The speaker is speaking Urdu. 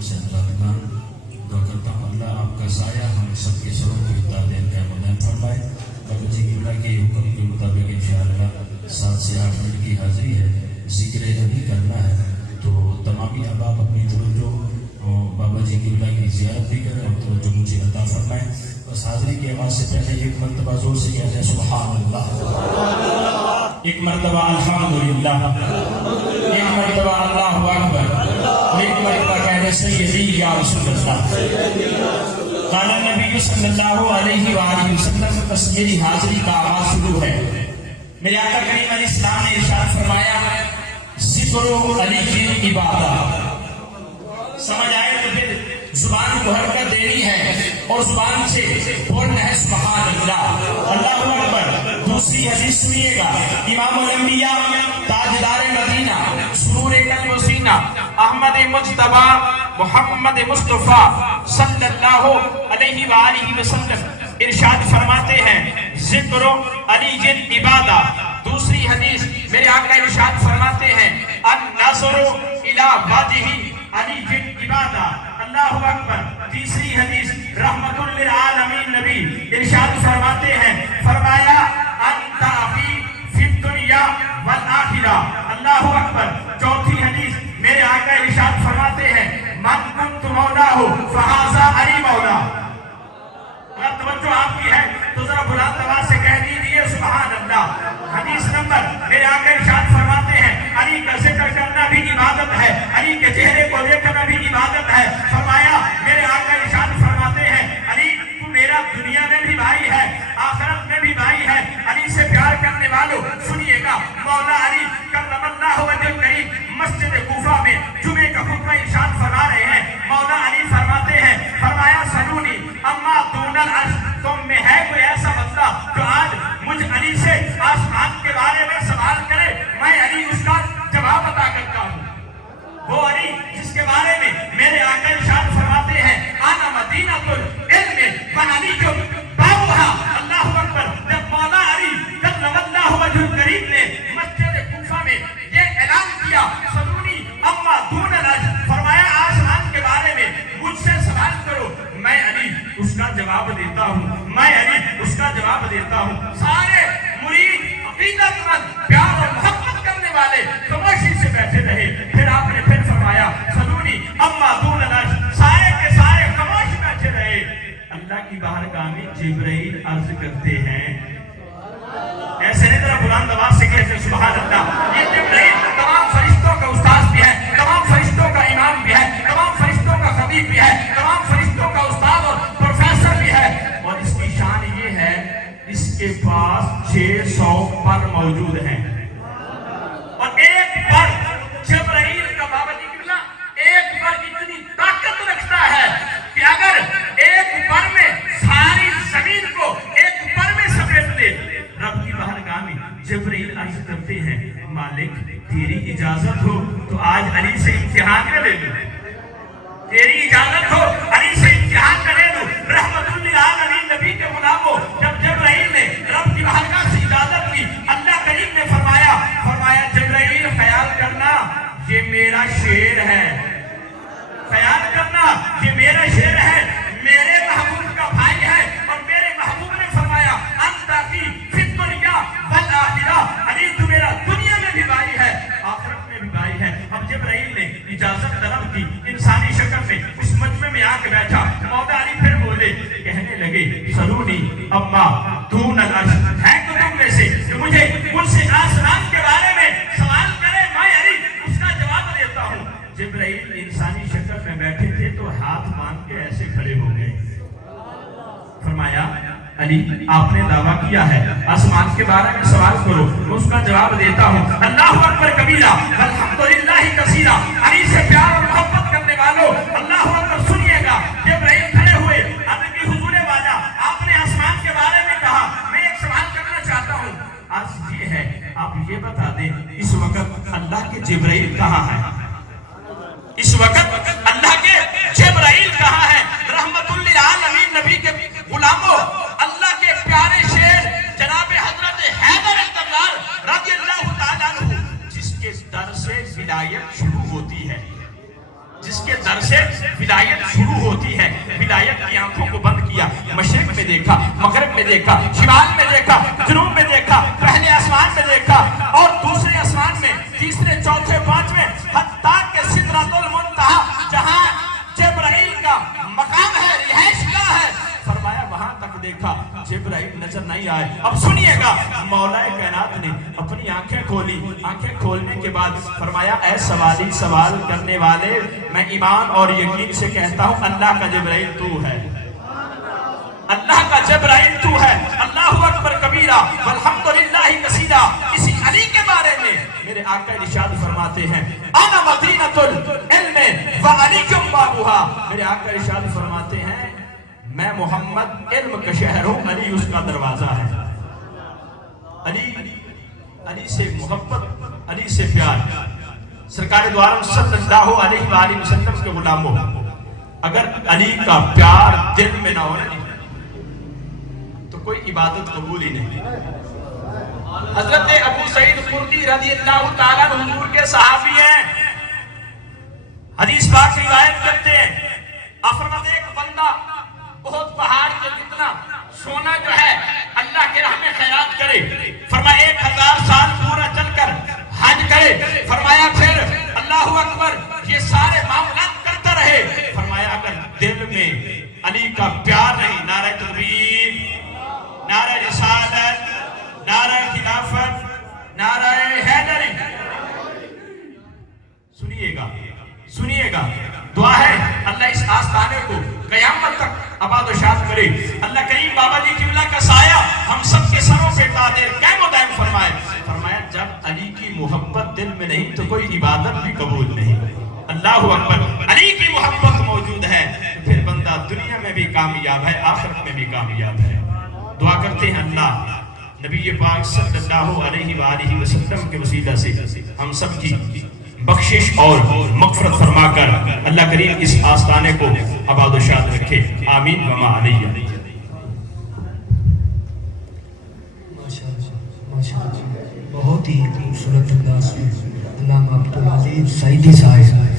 طرف سے دعا کرتا ہوں اللہ آپ کا سایہ ہم سب کے سروں کو تعلیم کا مدین فرمائے. بابا جی قبلہ کے حکم کے مطابق انشاءاللہ 7 سے 8 منٹ کی حاضری ہے, ذکر نبی کرنا ہے. تو تمامی احباب اپنی توجہ بابا جی قبلہ کی زیارت بھی کریں اور توجہ مجھے عطا فرمائیں. بس حاضری کی آواز سے پہلے ایک مرتبہ زور سے کہتے ہیں سبحان اللہ, ایک مرتبہ الحمدللہ, ایک مرتبہ اللہ اکبر, اور ایک مرتبہ کہتے ہیں سیدی یا رسول اللہ. قال نبی صلی اللہ علیہ وآلہ وسلم. بس میری حاضری کا آغاز شروع ہے. میرے آقا کریم علیہ السلام نے ارشاد فرمایا ذکر علی کی عبادت. سمجھ آئے تو پھر زبان کو حرکت دینی ہے اور زبان سے بولنا ہے سبحان اللہ, اللہ اکبر. دوسری حدیث سنیے گا, امام الانبیاء تاجدار مدینہ سرور قلب و سینہ احمد مجتبی محمد مصطفیٰ صلی اللہ علیہ وآلہ وسلم ارشاد فرماتے ہیں ذکر علی جن عبادہ. دوسری حدیث میرے آقا ارشاد فرماتے ہیں النظر الی وجہ علی جن عبادہ. اللہ اکبر. تیسری حدیث رحمت للعالمین نبی ارشاد فرماتے ہیں, فرمایا انت فی الدنیا والآخرہ. اللہ اکبر. چوتھی حدیث میرے آقا ارشاد فرماتے ہیں من کنت مولا ہو فہذا علی مولا. اگر توجہ آپ کی ہے تو ذرا بلند آواز سے کہہ دیجیے سبحان اللہ. حدیث نمبر میرے آقا ارشاد فرماتے ہیں علی کا ذکر کرنا بھی عبادت ہے, علی کے چہرے کو دیکھنا بھی عبادت ہے. فرمایا میرے آقا ارشاد فرماتے ہیں علی تو میرا دنیا میں بھی بھائی ہے آخرت میں بھی بھائی ہے. علی سے پیار کرنے والوں سنیے گا مولا علی کرم اللہ وجہ کریم مسجد کوفہ میں جمعے کا خطبہ ارشاد فرما رہے ہیں. مولا علی فرماتے ہیں, فرمایا سلونی اما دون العرش. تم میں ہے کوئی ایسا بندہ جو آج مجھ علی سے آسمان کے بارے میں سوال کرے, میں علی اس کا جواب عطا کرتا ہوں. وہ علی جس کے بارے میں میرے آقا ارشاد فرماتے ہیں انا مدینۃ العلم وعلی بابھا. اللہ اکبر. جب مولا علی کرم اللہ وجہ کریم نے مسجد کوفہ میں یہ اعلان کیا سلونی اما دون العرش, فرمایا آسمان کے بارے میں مجھ سے سوال کرو, میں علی اس کا جواب دیتا ہوں, میں علی اس کا جواب دیتا ہوں. سارے مرید عقیدت مند پیار اور محبت کرنے والے خاموشی سے بیٹھے رہے. پھر آپ نے پھر فرمایا سلونی اما دون العرش. سارے کے سارے خاموش بیٹھے رہے. اللہ کی بارگاہ میں جبرائیل عرض کرتے ہیں, ایسے نہیں ذرا بلند آواز سے کہتے ہیں سبحان اللہ. یہ جبرائیل تمام فرشتوں کا استاد بھی ہے, تمام فرشتوں کا امام بھی ہے, تمام فرشتوں کا خبیر بھی ہے, تمام فرشتوں کا استاد اور پروفیسر بھی ہے. اور اس کی شان یہ ہے اس کے پاس 600 پر موجود ہیں, اور ایک پر جبرائیل کا بابا جی قبلہ ایک پر اتنی طاقت رکھتا ہے کہ اگر ایک پر میں ساری زمین کو ایک پر میں سمیٹ دے. رب کی بارگاہ میں جبرائیل عرض کرتے ہیں مالک تیری اجازت ہو تو آج علی سے امتحان کر لے لوں, تیری اجازت ہو علی سے امتحان کرے لوں. رحمت للعالمین نبی کے غلاموں, جب جبرائیل نے رب کی بارگاہ سے اجازت لی, اللہ کریم نے فرمایا جبرائیل خیال کرنا یہ میرا شیر ہے, خیال کرنا یہ میرا شیر ہے, میرے محبوب کا بھائی ہے. اور میرے محبوب نے فرمایا انت فی الدنیا والآخرہ. علی تو میرا دنیا میں بھی بھائی ہے آخرت میں بھی بھائی ہے. اب جبرائیل نے اجازت طلب کی, انسانی شکل میں اس مجمع میں آ کے بیٹھا. مولا علی پھر بولے, کہنے لگے سلونی اما دون العرش. ہے تو تم میں سے کہ مجھے مجھ سے آسمان کے بارے میں سوال کرے, میں علی اس کا جواب دیتا ہوں. جبرائیل انسانی شکل میں بیٹھے تھے تو ہاتھ باندھ کے ایسے کھڑے ہو گئے. فرمایا علی آپ نے دعویٰ کیا ہے آسمان کے بارے میں سوال کرو, میں اس کا جواب دیتا ہوں. اللہ اکبر کبیرہ والحمدللہ کثیرہ. علی سے پیار اور محبت کرنے والوں اللہ اکبر سنیے گا. جبرائیل کھڑے ہوئے, عرض کی حضور والا آپ نے آسمان کے بارے میں کہا, میں ایک سوال کرنا چاہتا ہوں. عرض یہ ہے آپ یہ بتا دیں اس وقت اللہ کے جبرائیل کہاں ہے, اس وقت اللہ کے جبرائیل کہاں ہے. رحمت للعالمین نبی کے غلاموں, اللہ کے پیارے شیر جناب حضرت حیدر الکرار رضی اللہ تعالیٰ عنہ, جس کے در سے ولایت شروع ہوتی ہے, جس کے در سے ولایت شروع ہوتی ہے. ولایت کی آنکھوں کو بند کیا، مشرق میں دیکھا، مغرب میں دیکھا، شمال میں دیکھا، جنوب میں دیکھا، پہلے آسمان میں دیکھا اور دوسرے آسمان میں، تیسرے، چوتھے، پانچویں، حتیٰ کہ سدرۃ المنتہا جہاں جبرائیل کا مقام ہے، رہائش گاہ ہے، فرمایا وہاں تک دیکھا، جبرائیل نظر نہیں آئے. اب سنیے گا، مولا کائنات نے اپنی آنکھیں کھولی. آنکھیں کھولنے کے بعد فرمایا اے سوالی، سوال کرنے والے، میں ایمان اور یقین سے کہتا ہوں اللہ کا جبرائیل تو ہے، اللہ کا جبرائیل تو ہے. اللہ اکبر کبیرہ والحمدللہ کثیرہ. اسی علی کے بارے میں میرے آقا ارشاد فرماتے ہیں انا مدینۃ العلم وعلیکم بابھا. میرے آقا ارشاد فرماتے ہیں میں محمد علم کا شہر ہوں، علی اس کا دروازہ ہے. علی سے محبت، علی سے پیار. سرکار دو عالم صلی اللہ علیہ وآلہ وسلم کے غلاموں، اگر علی کا پیار دل میں نہ ہو تو کوئی عبادت قبول ہی نہیں. حضرت ابو سعید خدری رضی اللہ تعالیٰ عنہ حضور کے صحابی ہیں، حدیث پاک روایت کرتے ہیں. فرماتے ایک بندہ بہت پہاڑ کے جتنا سونا جو ہے اللہ کے راہ میں خیرات کرے، فرمایا 1000 سال پورا چل کر حج کرے، فرمایا پھر اللہ اکبر یہ سارے معاملات کرتا رہے، فرمایا اگر دل میں علی کا پیار نہیں، نعرہ تکبیر، نعرہ رسالت، نعرہ خلافت، نعرہ حیدری. سنیے گا دعا ہے اللہ اس آستانے کو قیامت تک آباد و شاد کرے. اللہ کریم بابا جی قبلہ کا سایہ ہم سب کے سروں پہ قادر قائم و دائم فرمائے. فرمایا جب علی کی محبت دل میں نہیں تو کوئی عبادت بھی قبول نہیں. اللہ اکبر. علی کی محبت موجود ہے تو پھر بندہ دنیا میں بھی کامیاب ہے، آخرت میں بھی کامیاب ہے. دعا کرتے ہیں اللہ نبی پاک صلی اللہ علیہ وآلہ وسلم کے وسیلہ سے ہم سب کی بخشش اور مغفرت فرما کر اللہ کریم اس آستانے کو آباد و شاد رکھے. آمین وما علیہ. بہت ہی خوبصورت انداز میں علامہ عبدالعزیز سعیدی صاحب